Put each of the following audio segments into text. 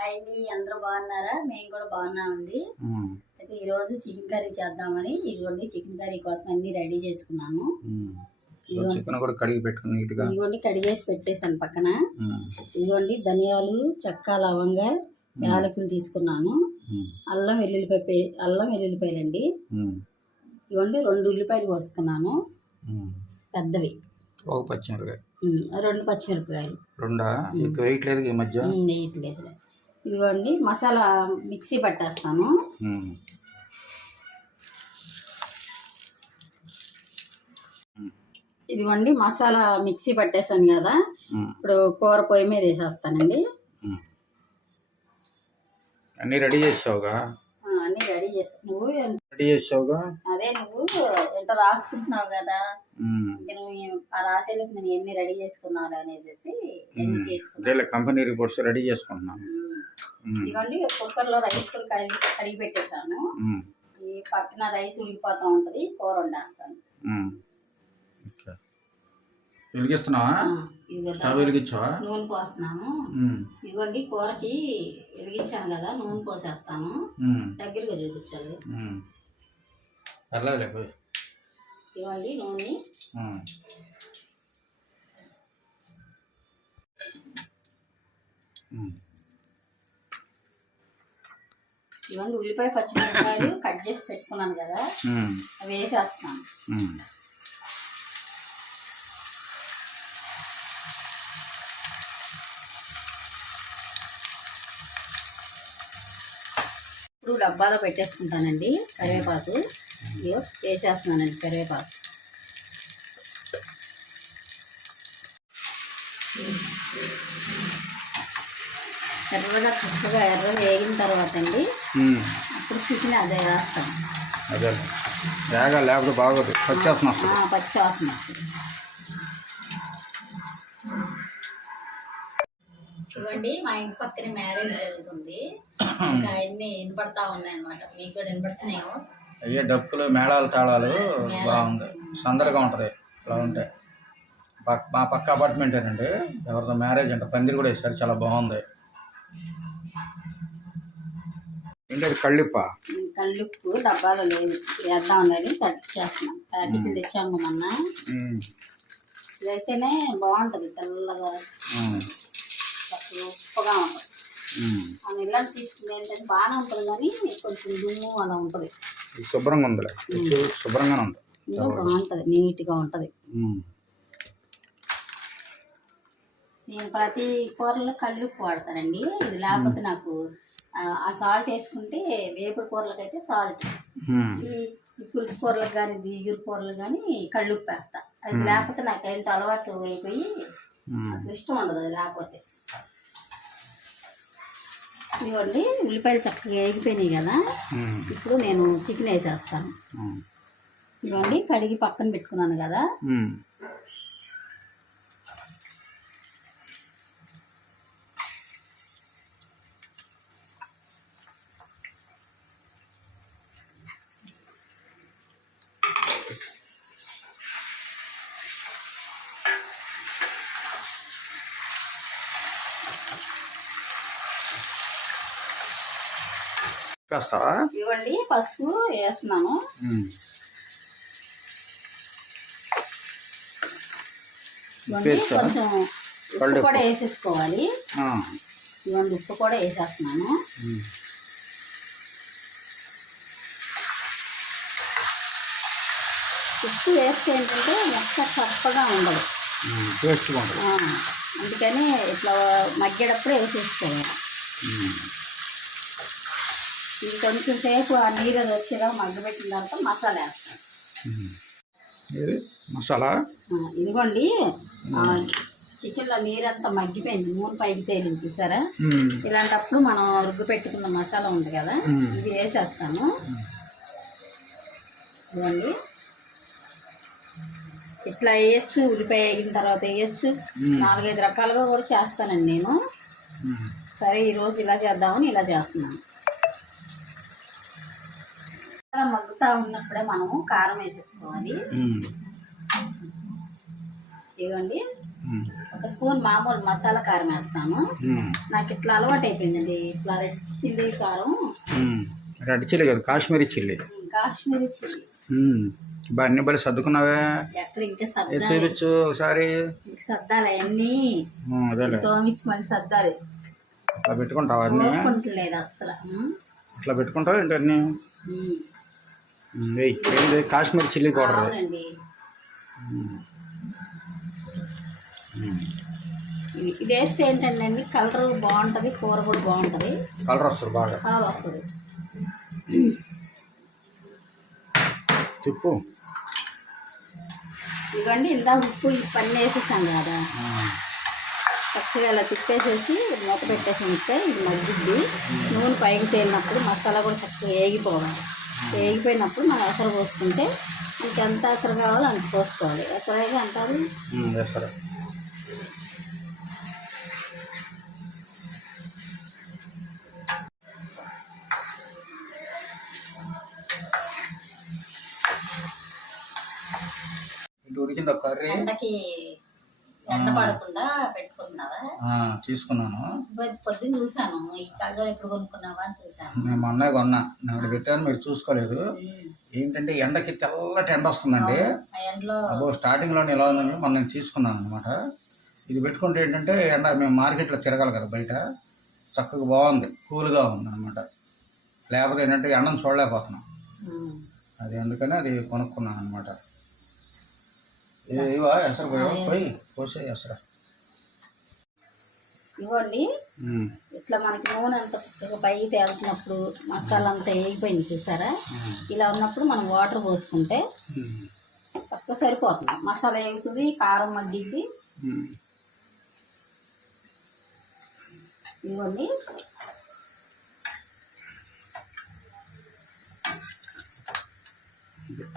Hi అండి, అందరూ బాగున్నారా? మేము కూడా బాగున్నామండి. అయితే ఈరోజు చికెన్ కర్రీ చేద్దామని ఇదిగోండి చికెన్ కర్రీ కోసం అన్ని రెడీ చేసుకున్నాను. చికెన్ కూడా కడిగి పెట్టుకుని నీట్గా ఇదిగోండి కడిగేసి పెట్టేసాను పక్కన. ఇదిగోండి ధనియాలు, చెక్క, లవంగ, యాలకులు తీసుకున్నాను. అల్లం వెల్లుల్లిపాయలండి. ఇదిగోండి 2 ఉల్లిపాయలు కోసుకున్నాను పెద్దవి. ఒక పచ్చిమిరపకాయ, 2 పచ్చిమిరపకాయలు. వేయట్లేదు ఈ మధ్య వేయట్లేదు. ఇదిగోండి మసాలా మిక్సీ పట్టేస్తాను. ఇదిగోండి మసాలా మిక్సీ పట్టేసాను కదా, ఇప్పుడు కూర పొయ్యి మీద వేసేస్తానండి. అన్ని రెడీ చేసావుగా? అన్ని రెడీ చేస్తాను. నువ్వు రెడీ చేసావుగా? అదే నువ్వు ఎంత రాసుకుంటున్నావు కదా, నువ్వు ఆ రాసేలోపు నేను ఎన్ని రెడీ చేసుకున్నాను అనేసి ఎన్ని చేసుకున్నాను. కంపెనీ రిపోర్ట్స్ రెడీ చేసుకుంటున్నాను. ఇదిగోండి కుక్కర్లో రైస్ కూడా కడిగి పెట్టేశాను. ఈ పక్కన రైస్ ఉడికిపోతా ఉంటది, కూర వండేస్తాను. వెలిగిస్తున్నావా? నూనె పోస్తున్నాను. ఇదిగోండి కూరకి వెలిగించాను కదా, నూనె పోసేస్తాను. దగ్గరగా చూపించాలి. ఇదిగోండి నూనె. ఇదిగోండి ఉల్లిపాయ, పచ్చిమిరపకాయలు కట్ చేసి పెట్టుకున్నాను కదా, అవి వేసేస్తాను. ఇప్పుడు డబ్బాలో పెట్టేసుకుంటానండి. కరివేపాకు వేసేస్తున్నానండి. కరివేపాకు ఎర్రగా చక్కగా వేగిన తర్వాత అండి అప్పుడు చికెన్ అదే వేస్తాను. లేకపోతే బాగోదు, పచ్చి వాసన వస్తుంది. చూడండి మా ఇంటి పక్కన మ్యారేజ్ జరుగుతుంది. ఇంకా అన్ని వినపడతా ఉన్నాయి అన్నమాట. మీకు కూడా వినపడుతున్నాయేమో. అయ్యే డప్పులు, మేళాలు, తాళాలు బాగుంది, సందడిగా ఉంటుంది. ఇలా ఉంటాయి. మా పక్క అపార్ట్మెంటేనండి, ఎవరితో మ్యారేజ్ అంటే పందిరి కూడా వేసారు, చాలా బాగుంది. ఏంటది? కళ్ళుప్పు డబ్బాలో లేదు, వేద్దామని చేస్తున్నాం. ప్యాకెట్లు తెచ్చాము మొన్న. ఇదైతేనే బాగుంటుంది, తెల్లగా ఉప్పుగా ఉంటుంది. మనం ఇలాంటి తీసుకుంది ఏంటంటే బాగానే ఉంటుంది, కానీ కొంచెం దుమ్ము అలా ఉంటుంది. శుభ్రంగా ఉంది, శుభ్రంగానే ఉంది, బాగుంటుంది, నీట్గా ఉంటుంది. నేను ప్రతి కూరలో కళ్ళుప్పు వాడతానండి. ఇది లేకపోతే నాకు ఆ సాల్ట్ వేసుకుంటే వేపుడు కూరలకు అయితే సాల్ట్, ఈ పులుసు కూరలకు కానీ దిగురు కూరలు కానీ కళ్ళుప్పు వేస్తా. అది లేకపోతే నాకు ఏంటో అలవాటు అయిపోయి అసలు ఇష్టం ఉండదు అది లేకపోతే. ఇదిగోండి ఉల్లిపాయలు చక్కగా వేగిపోయినాయి కదా, ఇప్పుడు నేను చికెన్ వేసేస్తాను. ఇదిగోండి కడిగి పక్కన పెట్టుకున్నాను కదా, ఇవ్వండి పసుపు వేస్తున్నాను. కొంచెం ఉప్పు కూడా వేసేసుకోవాలి. ఇవ్వండి ఉప్పు కూడా వేసేస్తున్నాను. ఉప్పు వేస్తే ఏంటంటే మొక్క చప్పగా ఉండదు, అందుకని ఇట్లా మగ్గేటప్పుడు వేసేసుకోవాలి. ఇది కొంచెం సేపు ఆ నీరు అది వచ్చేలా మగ్గబెట్టిన తర్వాత మసాలా వేస్తాను. ఇదిగోండి చికెన్లో నీరంతా మగ్గిపోయింది, నూనె పైకి తేలింది చూసారా. ఇలాంటప్పుడు మనం రుగ్గు పెట్టుకున్న మసాలా ఉంది కదా, ఇది వేసేస్తాను. ఇదిగోండి ఇట్లా వేయచ్చు, ఉల్లిపాయ వేగిన తర్వాత వేయచ్చు, 4-5 రకాలుగా కూడా చేస్తానండి నేను. సరే ఈరోజు ఇలా చేద్దామని ఇలా చేస్తున్నాను. మగ్గుతా ఉన్నప్పుడే మనము కారం వేసేసుకోవాలి. ఇదిగోండి ఒక స్పూన్ మామూలు మసాలా కారం వేస్తాను. నాకు ఇట్లా అలవాటు అయిపోయిందండి, ఇట్లా రెడ్ చిల్లీ కారం. రెడ్ చిల్లీ కాదు, కాశ్మీరీ చిల్లీ. కాశ్మీరీ చిల్లీ. అన్ని బలి సర్దుకున్నావే. ఎక్కడ ఇంకా చూపించు ఒకసారి. సర్దాలి అవన్నీ, తోమిచ్చి మళ్ళీ సర్దాలి. అట్లా పెట్టుకుంటావా అన్నీ? లేదు అసలు. అట్లా పెట్టుకుంటావా ఏంటి అన్నీ? కాశ్మీరీ చిల్లీ పౌడర్ అండి. ఇది వేస్తే ఏంటండి కలర్ బాగుంటుంది, కూర కూడా బాగుంటుంది. కలర్ వస్తుంది, బాగా వస్తుంది. తిప్పు. ఇదిగోండి, ఇందా ఉప్పు ఈ పన్ను వేసేసాను కదా, చక్కగా ఇలా తిప్పేసేసి మూత పెట్టేసి ఉంటే ఇది మగ్గుద్ది. నూనె పైకి తేలినప్పుడు మసాలా కూడా చక్కగా వేగిపోవాలి. వేగిపోయినప్పుడు మనం ఎసరు పోసుకుంటే మనకి ఎంత ఎసరు కావాలో అంత పోసుకోవాలి. ఎసరైగా అంటారు. ఉడికింది కర్రీ. ఎండకి ఎండ పడకుండా పెట్టుకుంటున్నారా? తీసుకున్నాను. పొద్దున్న చూసాను, ఈ కళ్ళజోడు ఎప్పుడు కొనుక్కున్నావా అని చూసాను. మేము అన్నయ్య కొన్నా, నేను పెట్టాను, మీరు చూసుకోలేదు. ఏంటంటే ఎండకి తెల్లటి ఎండ వస్తుందండి. అబ్బో స్టార్టింగ్లోనే ఇలా ఉందని మనం నేను తీసుకున్నాను అనమాట. ఇది పెట్టుకుంటే ఏంటంటే ఎండ మేము మార్కెట్లో తిరగాలి కదా బయట, చక్కగా బాగుంది, కూల్గా ఉంది అనమాట. లేకపోతే ఏంటంటే ఎండను చూడలేకపోతున్నాం, అది అందుకని అది కొనుక్కున్నాను అనమాట. ఇవా ఎసరు పోయి పోసే ఎసరా. ఇవ్వండి, ఇట్లా మనకి నూనె అంతా చక్కగా పైకి తేలుతున్నప్పుడు మసాలా అంతా వేగిపోయింది చూసారా, ఇలా ఉన్నప్పుడు మనం వాటర్ పోసుకుంటే చక్కగా సరిపోతుంది. మసాలా వేగుతుంది, కారం మగ్గిద్ది. ఇవ్వండి,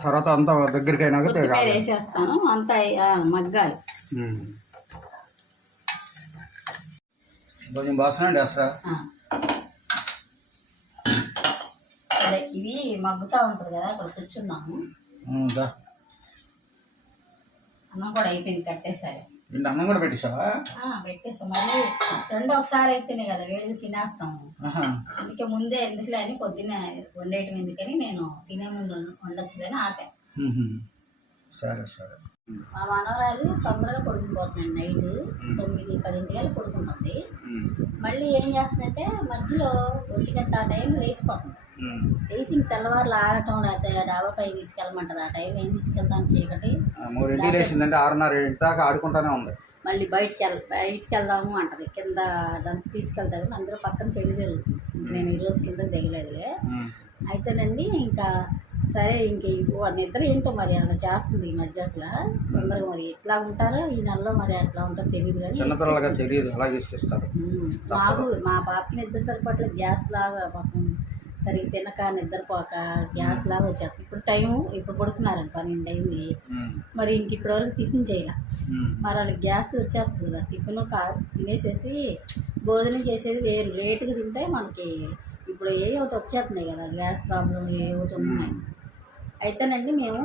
తర్వాత అంతా దగ్గరికి అయినాక వేసేస్తాను, అంతా మగ్గాలి. కొంచెం బాసనండి అసలు. సరే, ఇది మగ్గుతూ ఉంటుంది కదా, అక్కడ కూర్చుందాము. అన్నం కూడా అయిపోయింది, కట్టేసారి. అన్నం కూడా పెట్టేసావా? పెట్టేస్తాం. మళ్ళీ రెండోసారి అయితేనే కదా వేడిగా తినేస్తాము. అందుకే ముందే ఎందుకులే అని పొద్దున్నే వండేయటం ఎందుకని నేను తినే ముందు వండొచ్చులని ఆపా. సరే సరే. మా మనవరాలు తొందరగా పడుకుపోతుందండి, నైట్ 9-10 పడుకుంటుంది. మళ్ళీ ఏం చేస్తుందంటే మధ్యలో 1 గంట ఆ టైంలో లేచిపోతుంది. లేచి తెల్లవారులు ఆడటం, లేకపోతే డాబా పై తీసుకెళ్ళమంటది. ఆ టైంలో ఏం తీసుకెళ్తాను, చీకటి. 3 లేచిందంటే 6:30 దాకా ఆడుకుంటానే ఉంది. మళ్ళీ బయటికి వెళ్దాము అంటది. కింద దానికి తీసుకెళ్తాను. అందరూ పక్కన పెళ్లి జరుగుతుంది. నేను ఈరోజు కింద దిగలేదులే. అయితేనండి ఇంకా సరే, ఇంక నిద్ర ఏంటో మరి అలా చేస్తుంది ఈ మధ్య. అసలు తొందరగా మరి ఎట్లా ఉంటారో ఈ నెలలో, మరి అట్లా ఉంటారో తెలియదు. కానీ మాకు మా పాపకి నిద్ర సరిపట్లేదు. గ్యాస్ లాగా పాపం సరిగ్గా తినక నిద్రపోక గ్యాస్ లాగా వచ్చేస్తుంది. ఇప్పుడు పడుకున్నారండి, 12 అయింది. మరి ఇంక ఇప్పటి వరకు టిఫిన్ చేయాల. మరి వాళ్ళకి గ్యాస్ వచ్చేస్తుంది కదా, టిఫిన్ తినేసేసి భోజనం చేసేది వేరు. లేటుగా తింటే మనకి ఇప్పుడు ఒకటి వచ్చేస్తున్నాయి కదా, గ్యాస్ ప్రాబ్లం ఒకటి ఉన్నాయి. అయితేనండి మేము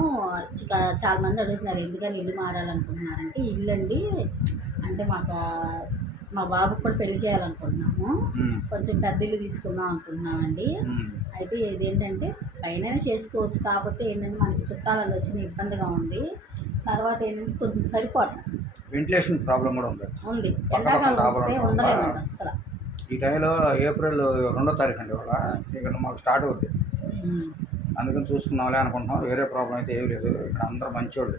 చాలా మంది అడుగుతున్నారు ఎందుకని ఇల్లు మారాలనుకుంటున్నారంటే, ఇల్లు అండి అంటే మా బాబుకి కూడా పెళ్లి చేయాలనుకుంటున్నాము. కొంచెం పెద్ద ఇల్లు తీసుకుందాం అనుకుంటున్నామండి. అయితే ఇదేంటంటే పైన చేసుకోవచ్చు, కాకపోతే ఏంటంటే మనకి చుట్టాలలో వచ్చిన ఇబ్బందిగా ఉంది. తర్వాత ఏంటంటే కొంచెం సరిపోతుంది, వెంటిలేషన్ ప్రాబ్లం కూడా ఉంది. ఎండాకాలం వస్తే ఉండలేమండి అసలు. ఈ టైంలో ఏప్రిల్ 2వ తారీఖు అండి ఇవాళ, ఇక మాకు స్టార్ట్ అవుద్ది. అందుకని చూసుకున్నాంలే అనుకుంటున్నాం. వేరే ప్రాబ్లం అయితే ఏమి లేదు. ఇక్కడ అందరూ మంచోళ్ళు.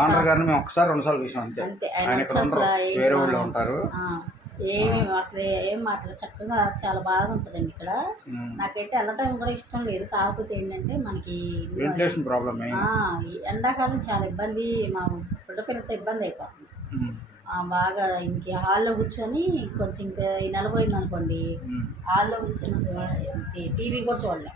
ఓనర్ గారిని మేము 1-2 సార్లు చూసాం అంతే. ఆయన ఇక్కడ ఉండరు, వేరే ఊళ్ళో ఉంటారు. ఏమి అసలు ఏం మాటలు చక్కగా చాలా బాగుంటుందండి ఇక్కడ. నాకైతే వెళ్ళటం కూడా ఇష్టం లేదు. కాకపోతే ఏంటంటే మనకి వెంటిలేషన్ ప్రాబ్లం, ఎండాకాలం చాలా ఇబ్బంది. మా పుట్టపిల్లతో ఇబ్బంది అయిపోతుంది బాగా. ఇంక హాల్లో కూర్చొని కొంచెం ఇంకా ఈ నెల పోయింది అనుకోండి, హాల్లో కూర్చొని అసలు టీవీ కూడా చూడలేం.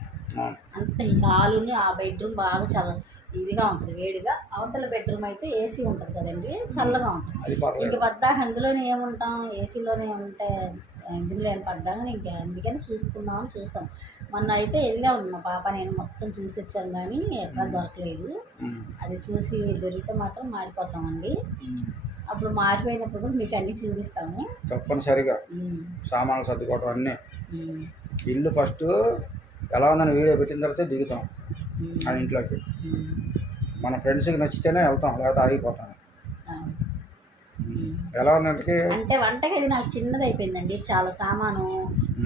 అంత ఇంకా హాలుని ఆ బెడ్రూమ్ బాగా చాలా ఇదిగా ఉంటుంది వేడిగా. అవతల బెడ్రూమ్ అయితే ఏసీ ఉంటుంది కదండి, చల్లగా ఉంటుంది. అది పర్లేదు. ఇంక పద్దాక అందులోనే ఏముంటాం, ఏసీలోనే ఉంటే ఎందుకు లేని పద్దాక ఇంకా అందుకని చూసుకుందామని చూసాం. మొన్న అయితే వెళ్ళాము మా పాప నేను మొత్తం చూసి వచ్చాం, కానీ ఎక్కడ దొరకలేదు. అది చూసి దొరికితే మాత్రం మారిపోతామండి. అప్పుడు మారిపోయినప్పుడు కూడా మీకు అన్నీ చూపిస్తాము తప్పనిసరిగా. సామాన్లు సర్దుకోవటం అన్నీ. ఇల్లు ఫస్ట్ ఎలా ఉందని వీడియో పెట్టిన తర్వాత దిగుతాం ఆ ఇంట్లోకి. మన ఫ్రెండ్స్కి నచ్చితేనే వెళ్తాం, లేకపోతే ఆగిపోతాం. ఎలా ఉందంటే అంటే వంటగది నాకు చిన్నది అయిపోయిందండి, చాలా సామాను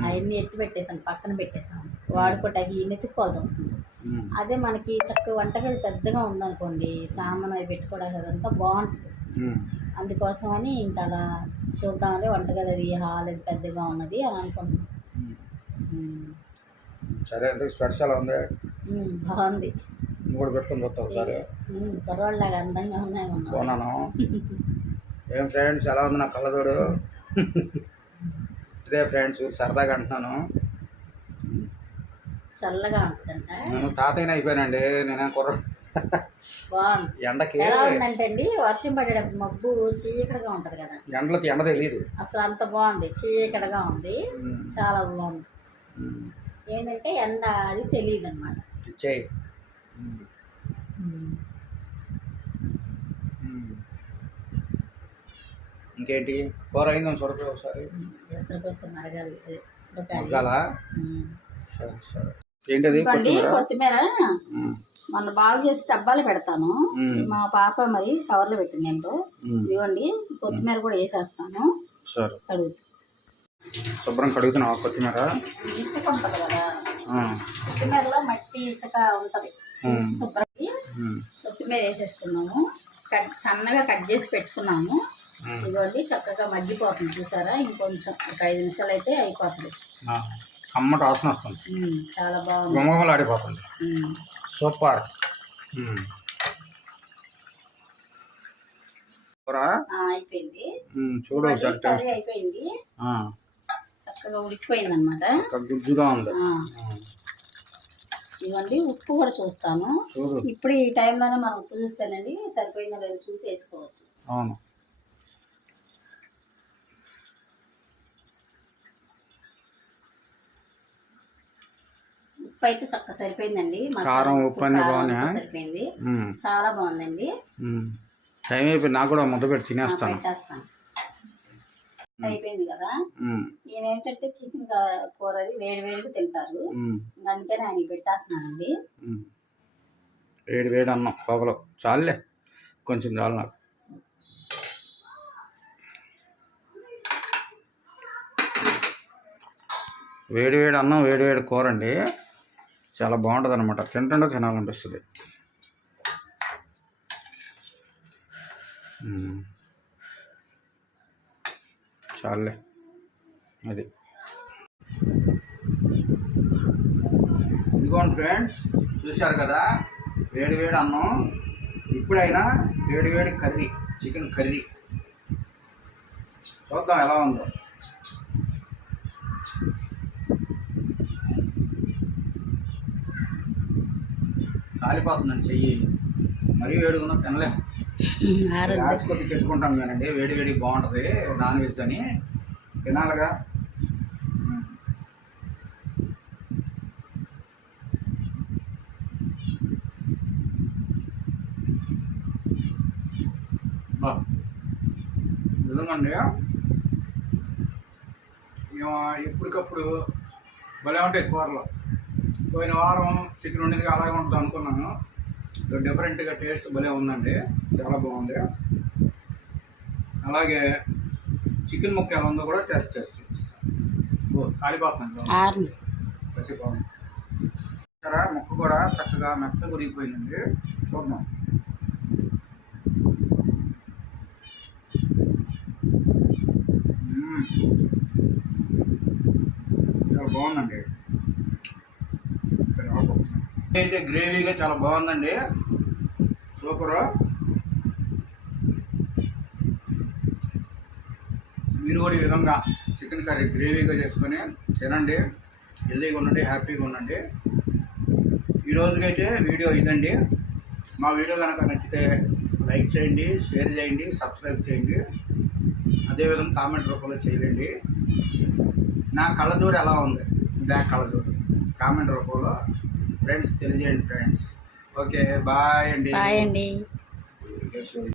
అవన్నీ ఎత్తి పెట్టేసాను, పక్కన పెట్టేసాను. వాడుకోవటానికి ఈయన ఎత్తుక్కోవాల్సి వస్తుంది. అదే మనకి చక్కగా వంటగది పెద్దగా ఉందనుకోండి, సామాను అవి పెట్టుకోవడానికి అదంతా బాగుంటుంది. అందుకోసం అని ఇంకా అలా చూద్దామని వంటగది అది హాల్ అది పెద్దగా ఉన్నది అని అనుకుంటున్నాం. సరే, ఎందుకు స్పెషల్ ఉంది? బాగుంది. నువ్వు కూడా పెట్టుకొని చూస్తావు సరే. కుర్రాళ్ళలాగా అందంగా ఉన్నాను. ఏం ఫ్రెండ్స్, ఎలా ఉంది నా కళ్ళజోడు? ఇదే ఫ్రెండ్స్, సరదాగా అంటున్నాను. చల్లగా ఉంటుందంట. నేను తాతయ్యనే అయిపోయానండి, నేనేం కుర్ర. బాగుంది. ఎండకి ఎలా ఉందంటే అండి, వర్షం పడేటప్పుడు మబ్బు చీకటిగా ఉంటది కదా, ఎండలకి ఎండ తెలియదు అసలు అంత బాగుంది. చీకటిగా ఉంది, చాలా బాగుంది. ఏంటంటే ఎండ అది తెలియదు అనమాట. ఇంకేంటి కూర అయిందని చూడపోయి ఒకసారి మగ్గాలా? సరే సరే. ఏంటది? కొత్తిమీర మొన్న బాగా చేసి డబ్బాలు పెడతాను. మా పాప మరి కవర్లో పెట్టింది ఏంటో. ఇదిగోండి, కొత్తిమీర కూడా వేసేస్తాను. సరే, కడుగు. శుభ్రం కడుగుతున్నావా కొత్తిమీర? ఇసుక ఉంటుంది కదా, కొత్తిమీరలో మట్టి ఇసుక ఉంటుంది. శుభ్రం కొత్తిమీర వేసేసుకున్నాము. సన్నగా కట్ చేసి పెట్టుకున్నాము. ఇదిగోండి, చక్కగా మగ్గిపోతుంది చూసారా. ఇంకొంచెం ఒక 5 నిమిషాలు అయితే అయిపోతుంది. కమ్మట వాసన వస్తుంది, చాలా బాగుంది, గుమగుమలు ఆడిపోతుంది. సూపర్. అయిపోయింది. చూడు, అయిపోయింది, చక్కగా ఉడికిపోయింది అనమాట. గుజ్జుగా ఉంది. ఇదిగోండి, ఉప్పు కూడా చూస్తాను. ఇప్పుడు ఈ టైంలోనే మనం ఉప్పు చూస్తానండి, సరిపోయిందో లేదో చూసి వేసుకోవచ్చు. అవును. ఉప్పు అయితే చక్కగా సరిపోయిందండి. కారం ఉప్పు అన్ని బాగున్నాయి, సరిపోయింది, చాలా బాగుందండి. టైం అయిపోయింది, నాకు కూడా ముద్ద పెట్టి తినేస్తాను. పెట్టేస్తాను. అయిపోయింది కదా. ఈయన ఏంటంటే చికెన్ కూర అది వేడి వేడిగా తింటారు, అందుకని ఆయన పెట్టేస్తున్నానండి. వేడి వేడి అన్నం పొగలు చాలులే, కొంచెం చాలు నాకు. వేడి వేడి అన్నం, వేడి వేడి కూర అండి, చాలా బాగుంటుంది అనమాట. తింటుండే తినాలనిపిస్తుంది. చాలులే, అది. ఇదిగోండి ఫ్రెండ్స్, చూశారు కదా, వేడి వేడి అన్నం. ఇప్పుడైనా వేడి వేడి కర్రీ, చికెన్ కర్రీ. చూద్దాం ఎలా ఉందో. కాలిపోతుందండి చెయ్యి, మరీ వేడిగా తినలే. గ్యాస్ కొద్ది పెట్టుకుంటాం కానండి, వేడి వేడి బాగుంటుంది. నాన్ వెజ్ అని తినాలిగా. నిజంగండి, ఎప్పటికప్పుడు భలే ఉంటాయి కూరలు. పోయిన వారం చికెన్ ఉండేది అలాగే ఉంటుంది అనుకున్నాను, డిఫరెంట్గా టేస్ట్ భలే ఉందండి, చాలా బాగుంది. అలాగే చికెన్ ముక్క ఎలా ఉందో కూడా టేస్ట్ చేసి చూపిస్తాను. కాలిపోతున్నాను కసి బాగుంది. ముక్క కూడా చక్కగా మెత్తగా ఉడికిపోయిందండి. చూద్దాం. చాలా బాగుందండి. అయితే గ్రేవీగా చాలా బాగుందండి, సూపరు. మీరు కూడా ఈ విధంగా చికెన్ కర్రీ గ్రేవీగా చేసుకొని తినండి, హెల్తీగా ఉండండి, హ్యాపీగా ఉండండి. ఈ రోజుకైతే వీడియో ఇదండి. మా వీడియో కనుక నచ్చితే లైక్ చేయండి, షేర్ చేయండి, సబ్స్క్రైబ్ చేయండి. అదేవిధంగా కామెంట్ రూపంలో చేయండి. నా కళ్ళజోడు ఎలా ఉంది, బ్లాక్ కళ్ళజోడు, కామెంట్ రూపంలో ఫ్రెండ్స్ తెలియజేయండి ఫ్రెండ్స్. ఓకే, బాయ్ అండి.